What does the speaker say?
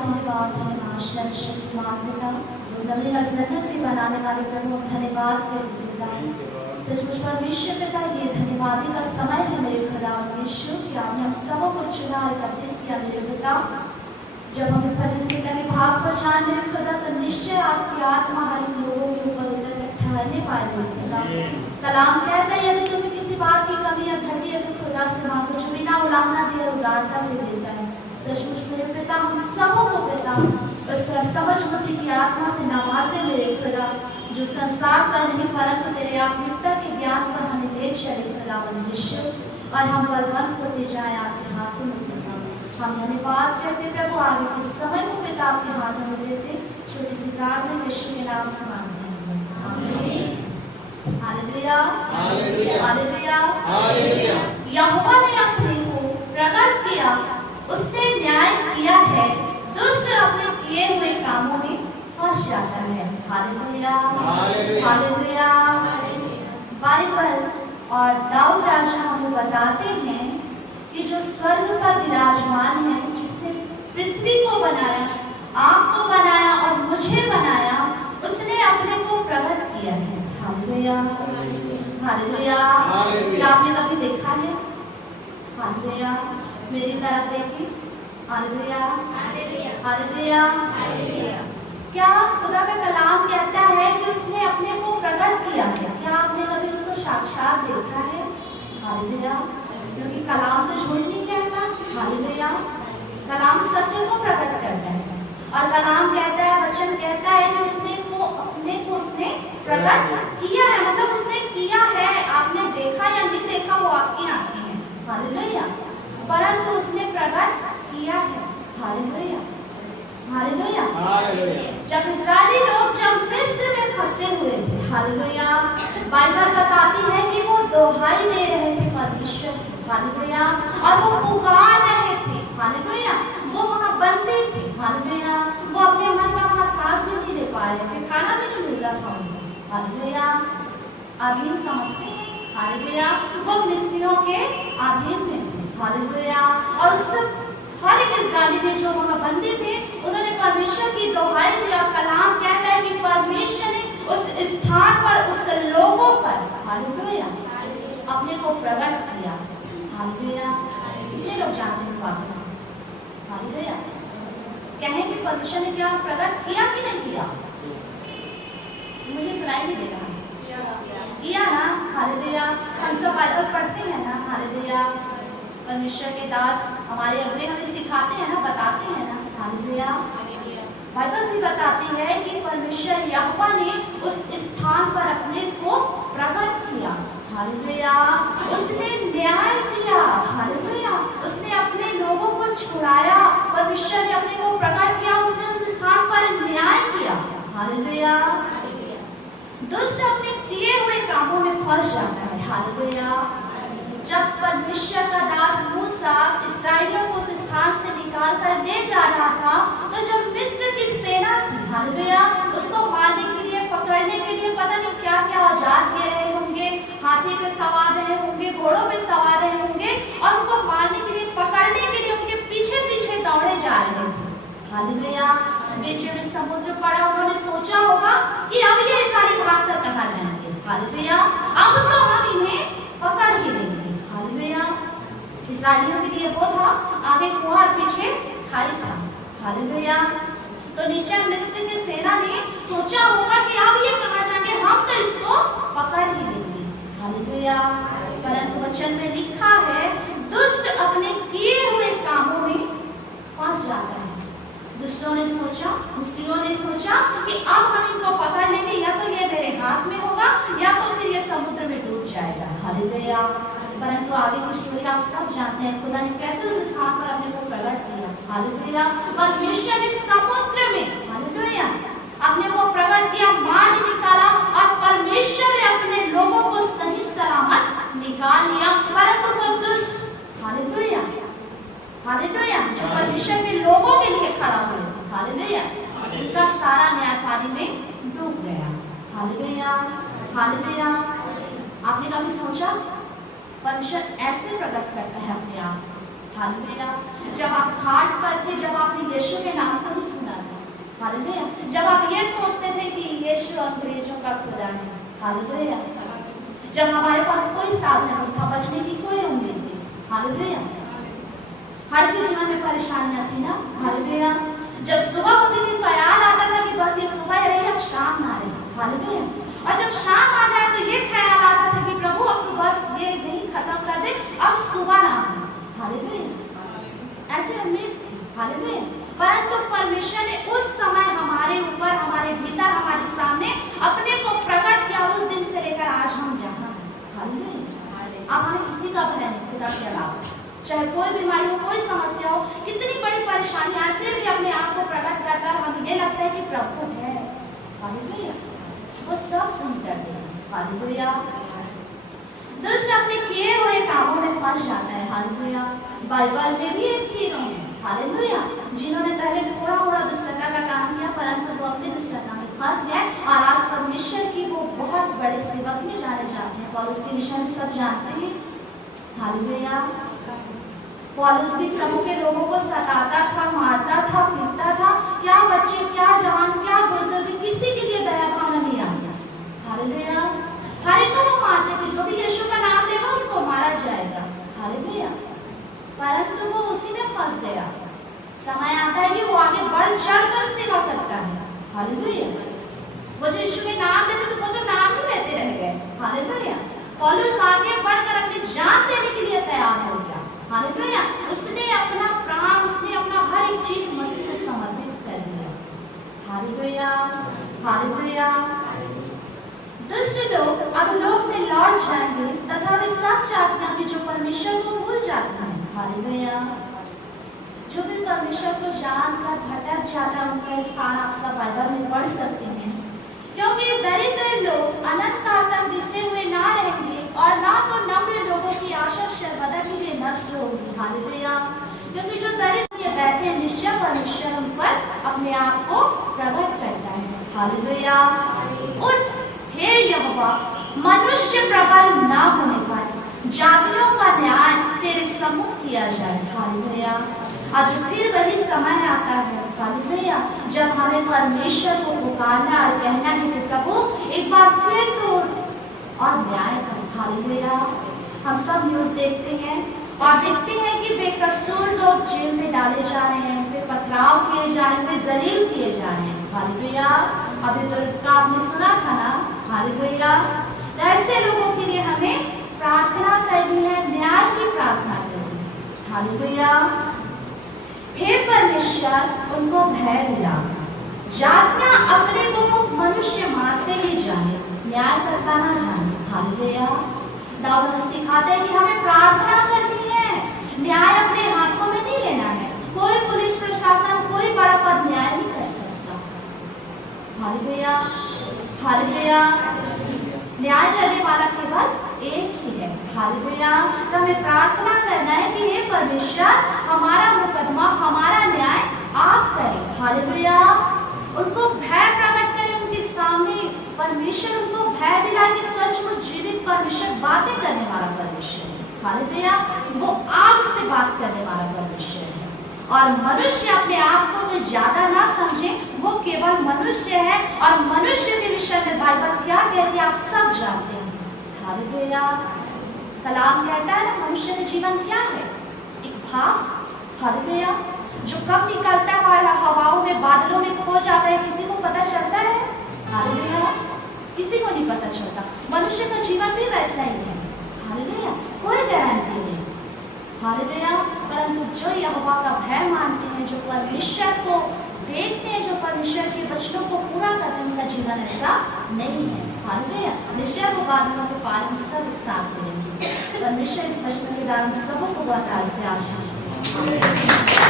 धन्यवाद धन्यवाद शक्तिमान पिता, उस जमीन और जन्नत भी बनाने वाले प्रभु, धन्यवाद के पिता। सचमुच परमेश्वर पिता, ये धन्यवादी का समय है मेरे खुदा यीशु कि आपने हम सबों को चुना और एकत्रित किया मेरे पिता। जब हम इस भजन से कभी भाग पर जाए मेरे खुदा, तो निश्चय आपकी आत्मा हर लोगों के ऊपर उतर ठहरने पाए मेरे खुदा। कलाम कहता है यदि तुम्हें किसी बात की कमी या घटी है तो खुदा से मांगो, जो बिना उलाहना दिए उदारता से देता है। सचमुच मेरे पिता, हम सबों को पिता उस समझ बुद्धि की आत्मा से नवाजे मेरे खुदा, जो संसार पर नहीं परंतु तेरे आत्मिकता के ज्ञान पर हमें ले चले खुदा मनुष्य, और हम बलवंत होते जाए आपके हाथों में पिता। हम धन्यवाद करते प्रभु, आगे के समय को पिता आपके हाथों में देते, छोटी सी प्रार्थना यीशु के नाम से मांगते हैं, आमीन। Hallelujah hallelujah hallelujah. यहोवा ने अपने को प्रकट किया, उसने न्याय किया है, दुष्ट अपने किए हुए कामों में फंस जाता है। Hallelujah hallelujah. बाइबल और दाऊद राजा हमें बताते हैं कि जो स्वर्ग पर विराजमान है, जिसने पृथ्वी को बनाया, आपको बनाया और मुझे बनाया, उसने अपने को प्रकट किया है। Hallelujah hallelujah. आपने कभी देखा है? हालेलुया। मेरी तरफ देखिए। Hallelujah hallelujah hallelujah. क्या खुदा का कलाम कहता है कि उसने अपने को प्रकट किया है? क्या आपने कभी उसको साक्षात देखा है? हालेलुया। क्योंकि कलाम तो झूठ नहीं कहता। हालेलुया। कलाम सत्य को प्रकट करता है, और कलाम कहता है, वचन कहता है कि उसने को अपने को उसने प्रकट किया है, मतलब उसने किया है। आपने देखा या नहीं देखा वो आपकी आंखें हैं। हालेलुया। परंतु उसने प्रकट किया है। Hallelujah hallelujah. जब इस्राएली लोग जब मिस्र में फंसे हुए थे, हालेलुया, बाइबल बताती है कि वो दोहाई दे रहे थे परमेश्वर की। हालेलुया। और वो पुकार रहे थे। हालेलुया। वो वहाँ बंदी थे। हालेलुया। वो अपने मन का वहाँ सांस भी नहीं ले पा रहे थे, खाना भी नहीं मिल रहा था उनको। हालेलुया। अधीन समझते हैं। हालेलुया। वो मिस्रियों के अधीन थे। हालेलुया। और उस हर एक इस्राएली ने जो वहाँ बंदी थे, उन्होंने परमेश्वर की दोहाई दी। कलाम कहता है कि परमेश्वर ने उस स्थान पर, उस लोगों पर, हालेलुया, अपने को प्रकट किया। हालेलुया। कितने लोग जानते हैं बात? हालेलुया। कहें कि परमेश्वर ने क्या प्रकट किया कि नहीं किया? मुझे सुनाई नहीं दे रहा। किया ना? हालेलुया। हम सब बाइबल पढ़ते हैं ना? हालेलुया। परमेश्वर के दास हमारे अगले हमें सिखाते हैं ना, बताते हैं ना। हालेलुया। बाइबल भी बताती है कि परमेश्वर यहोवा ने उस स्थान पर अपने को प्रकट किया। हालेलुया। उसने न्याय किया। हालेलुया। उसने अपने लोगों को छुड़ाया। परमेश्वर ने अपने को प्रकट किया, उसने उस स्थान पर न्याय किया। हालेलुया। दुष्ट अपने किए हुए कामों में फंस जाता है। हालेलुया। जब परमेश्वर का दास मूसा इस्राएलियों को उस स्थान से निकाल कर ले जा रहा था, तो जब मिस्र की सेना थी, हालेलुया, उसको मारने के लिए, पकड़ने के लिए पता नहीं क्या क्या औजार दे रहे होंगे, हाथी पे सवार रहे होंगे, घोड़ों पे सवार रहे होंगे, और उनको मारने के लिए, पकड़ने के लिए उनके पीछे पीछे दौड़े जा रहे थे। हालेलुया। बीच में समुद्र पड़ा, उन्होंने सोचा होगा कि अब ये सारी भाग कर कहाँ जाएंगे। हालेलुया। अब तो हम इन्हें पकड़ ही लेंगे। हालेलुया। इस्राएलियों के लिए वो था, आगे कुआं, पीछे खाई था। हालेलुया। तो निश्चय मिस्र की सेना ने सोचा होगा कि अब ये कहाँ जाएंगे, हम तो इसको पकड़ ही लेंगे। हालेलुया। परंतु वचन में लिखा है, दुष्ट अपने किए हुए कामों में फंस जाता है। दुष्टों ने सोचा, मिस्रियों ने सोचा कि अब हम इनको पकड़ लेंगे, या तो ये मेरे हाथ में होगा या तो फिर ये समुद्र में डूब जाएगा। हालेलुया। परंतु आगे की स्टोरी आप सब जानते हैं, खुदा ने कैसे उस स्थान पर अपने को प्रकट किया। हालेलुया। परमेश्वर ने समुद्र में, हालेलुया, अपने को प्रकट किया, मार निकाला, और परमेश्वर ने अपने लोगों को सही सलामत निकाल लिया। परंतु वो दुष्ट, हालेलुया हालेलुया, जो परमेश्वर के लोगों के लिए खड़ा हुए, हालेलुया, इनका सारा न्याय पानी में डूब गया। Hallelujah hallelujah. आपने कभी सोचा परमेश्वर ऐसे प्रकट करता है अपने आप? हालेलुया। जब आप घाट पर थे, जब आपने यीशु के नाम को नहीं सुना था, हालेलुया। जब आप ये सोचते थे कि यीशु अंग्रेजों का खुदा है, हालेलुया। जब हमारे पास कोई साधन नहीं था, बचने की कोई उम्मीद नहीं, हालेलुया। हर के जीवन में परेशानियां थी ना, हालेलुया। जब सुबह होती थी तो याद आता था कि बस ये सुबह रही, अब शाम ना रही, हालेलुया। और जब शाम आ जाए तो ये ख्याल आता था कि प्रभु अब तो बस ये नहीं खत्म कर दे, अब सुबह ना आए, हालेलुया। ऐसी उम्मीद थी, हालेलुया। परंतु परमेश्वर ने उस समय हमारे ऊपर, हमारे भीतर, हमारे सामने अपने को प्रकट किया। उस दिन से लेकर आज हम यहाँ हैं, हालेलुया। अब हमें किसी का भय नहीं, खुदा के अलावा। चाहे कोई बीमारी हो, कोई समस्या हो, कितनी बड़ी परेशानी आए, फिर भी अपने आप को प्रकट करता है। हमें ये लगता है कि प्रभु है, हालेलुया, वो सब सही कर देगा, हालेलुया। दुष्ट अपने किए हुए कामों में फंस जाता है, हालेलुया। बाइबल में भी एक हीरो है, हालेलुया, जिन्होंने पहले थोड़ा थोड़ा दुष्टता का काम किया, परंतु वो अपनी दुष्टता में फंस गए और आज परमेश्वर की वो बहुत बड़े सेवक में जाने जाते हैं। पौलुस के विषय में सब जानते हैं, हालेलुया। पौलुस भी प्रभु के लोगों को सताता था, मारता था, पीटता था। क्या बच्चे, क्या जवान, क्या बुजुर्ग, किसी के लिए दया भावना नहीं आता, हालेलुया। हर एक को वो मारते थे, जो भी यीशु का नाम लेगा उसको मारा जाएगा, हालेलुया। परंतु वो उसी में फंस गया। समय आता है कि वो आगे बढ़ चढ़कर सेवा करता है, हालेलुया। वो जो यीशु के नाम लेते थे वो तो नाम ही लेते रह गए, हालेलुया। पौलुस आगे बढ़कर अपनी जान देने के लिए तैयार हो गया, हालेलुया। उसने अपना प्राण, उसने अपना हर एक चीज मसीह को समर्पित कर दिया, हालेलुया, हालेलुया। दुष्ट लोग अब लोक में लौट जाएंगे तथा वे सब जातियां भी जो परमेश्वर को भूल जाते हैं, हालेलुया। जो भी परमेश्वर को जानकर भटक जाता है, उनका स्थान आप सब बाइबल में पढ़ सकते हैं। क्योंकि दरिद्र लोग अनंत काल तक बिसरे हुए ना रहेंगे और ना तो नम्र लोगों की आशा सर्वदा के लिए नष्ट होगी, हालेलुया। क्योंकि जो दरिद्र बैठे हैं, निश्चय परमेश्वर उन पर अपने आप को प्रकट करता है, हालेलुया। उठ हे यहोवा, मनुष्य प्रबल ना होने पाए, जातियों का न्याय तेरे सम्मुख किया जाए, हालेलुया। आज फिर वही समय आता है, हालेलुया, जब हमें परमेश्वर को पुकारना और कहना है कि प्रभु एक बार फिर तो और न्याय कर, हालेलुया। हम सब न्यूज देखते हैं और देखते हैं कि बेकसूर लोग जेल में डाले जा रहे हैं, वे पथराव किए जा रहे हैं, वे जलील किए जा रहे हैं, हालेलुया। अभी तो इसका आपने सुना था ना, हालेलुया। ऐसे लोगों के लिए हमें प्रार्थना करनी है, न्याय की प्रार्थना करनी है, हालेलुया। हे परमेश्वर, उनको भय दिला, जातियां अपने को मनुष्य मात्र ही जाने, न्याय करता ना जाने, हालेलुया। दाऊद ने सिखाते हैं कि हमें प्रार्थना करनी है, न्याय अपने हाथों में नहीं लेना है। कोई पुलिस प्रशासन, कोई बड़ा पद न्याय नहीं कर सकता, हालेलुया, हालेलुया। न्याय करने वाला केवल एक ही है, हालेलुया। तो हमें प्रार्थना करना है कि हे परमेश्वर, हमारा मुकदमा, हमारा न्याय आप करें, हालेलुया। उनको भय प्रकट करें, उनके सामने परमेश्वर उनको भय दिलाए कि सचमुच जीवित परमेश्वर, बातें करने वाला परमेश्वर है, हालेलुया। वो आग से बात करने वाला परमेश्वर है और मनुष्य अपने आप को तो ज्यादा ना समझे, वो केवल मनुष्य है। और मनुष्य के विषय में बाइबल क्या कहती है आप सब जानते हैं, हालेलुया। कलाम कहता है ना, मनुष्य का जीवन क्या है, एक भाव, हालेलुया, जो कब निकलता है और हवाओं में, बादलों में खो जाता है, किसी को पता चलता है, हालेलुया, किसी को नहीं पता चलता। मनुष्य का जीवन भी वैसा ही है, हालेलुया, कोई गारंटी नहीं, हालेलुया। परंतु जो यहोवा का भय मानते हैं, जो परमेश्वर को देखते हैं, जो परमेश्वर के वचनों को पूरा करते हैं, उनका जीवन ऐसा नहीं है, हालेलुया। निश्चय वो बादलों के पार हम सब एक साथ करेंगे। परमेश्वर इस वचन के द्वारा सबको बहुत आशीष दे।